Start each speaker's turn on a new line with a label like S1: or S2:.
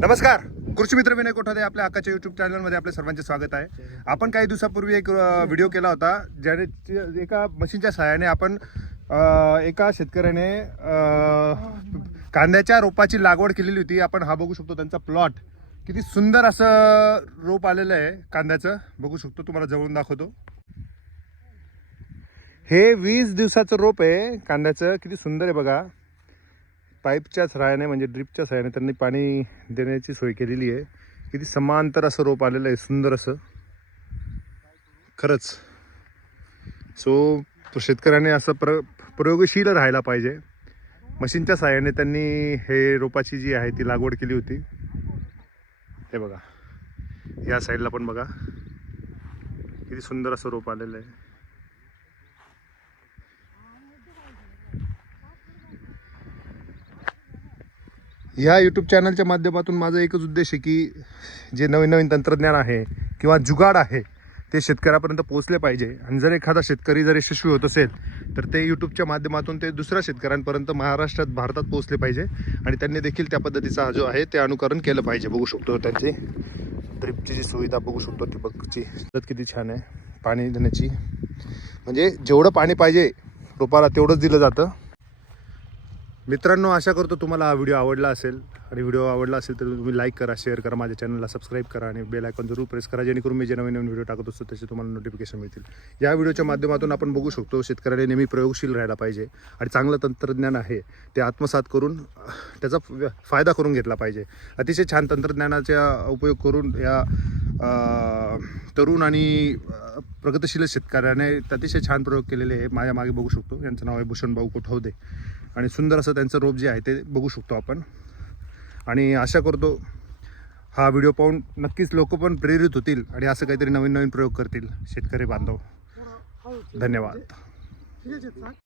S1: नमस्कार. कृषी मित्र विनय कोठारे आपल्या आकाच्या युट्यूब चॅनलमध्ये आपल्या सर्वांचे स्वागत आहे. आपण काही दिवसापूर्वी एक व्हिडिओ केला होता ज्याने एका मशीनच्या सहाय्याने आपण एका शेतकऱ्याने कांद्याच्या रोपाची लागवड केलेली होती. आपण हा बघू शकतो त्यांचा प्लॉट किती सुंदर असं रोप आलेलं आहे कांद्याचं. बघू शकतो तुम्हाला जवळून दाखवतो. हे वीस दिवसाचं रोप आहे कांद्याचं. किती सुंदर आहे बघा. पाईपच्या सहाय्याने म्हणजे ड्रिपच्या सहाय्याने त्यांनी पाणी देण्याची सोय केलेली आहे. किती समांतर असं रोप आलेलं आहे सुंदर असं. खरंच. सो तो शेतकऱ्याने असं प्र प्रयोगशील राहायला पाहिजे. मशीनच्या सहाय्याने त्यांनी हे रोपाची जी आहे ती लागवड केली होती. हे बघा. या साईडला पण बघा. किती सुंदर असं रोप आलेलं आहे. ह्या यूट्यूब चॅनलच्या माध्यमातून माझा एकच उद्देश आहे की जे नवीन नवीन तंत्रज्ञान आहे किंवा जुगाड आहे ते शेतकऱ्यापर्यंत पोहोचले पाहिजे. आणि जर एखादा शेतकरी जर यशस्वी होत असेल तर ते यूट्यूबच्या माध्यमातून ते दुसऱ्या शेतकऱ्यांपर्यंत महाराष्ट्रात भारतात पोहोचले पाहिजे. आणि त्यांनी देखील त्या पद्धतीचा हा जो आहे ते अनुकरण केलं पाहिजे. बघू शकतो त्यांची ड्रिपची जी सुविधा बघू शकतो ठिबकची पद्धत किती छान आहे. पाणी देण्याची. म्हणजे जेवढं पाणी पाहिजे रोपाला तेवढंच दिलं जातं. मित्रांनो आशा करतो तुम्हाला हा व्हिडिओ आवडला असेल. आणि व्हिडिओ आवडला असेल तर तुम्ही लाईक करा शेअर करा माझ्या चॅनलला सबस्क्राईब करा आणि बेल आयकॉन जरूर प्रेस करा जेणेकरून मी जे नवीन नवीन व्हिडिओ टाकत असतो त्याचे तुम्हाला नोटिफिकेशन मिळतील. या व्हिडिओच्या माध्यमातून आपण बघू शकतो शेतकऱ्याने नेहमी प्रयोगशील राहायला पाहिजे आणि चांगलं तंत्रज्ञान आहे ते आत्मसात करून त्याचा फायदा करून घेतला पाहिजे. अतिशय छान तंत्रज्ञानाचा उपयोग करून या तरुण आणि प्रगतशील शेतकऱ्याने अतिशय छान प्रयोग केलेले हे माझ्या मागे बघू शकतो. यांचं नाव आहे भूषण भाऊ कोठवदे. आणि सुंदर असं त्यांचं रोप जे आहे ते बघू शकतो आपण. आणि आशा करतो हा व्हिडिओ पाहून नक्कीच लोक पण प्रेरित होतील आणि असं काहीतरी नवीन नवीन प्रयोग करतील शेतकरी बांधव. धन्यवाद.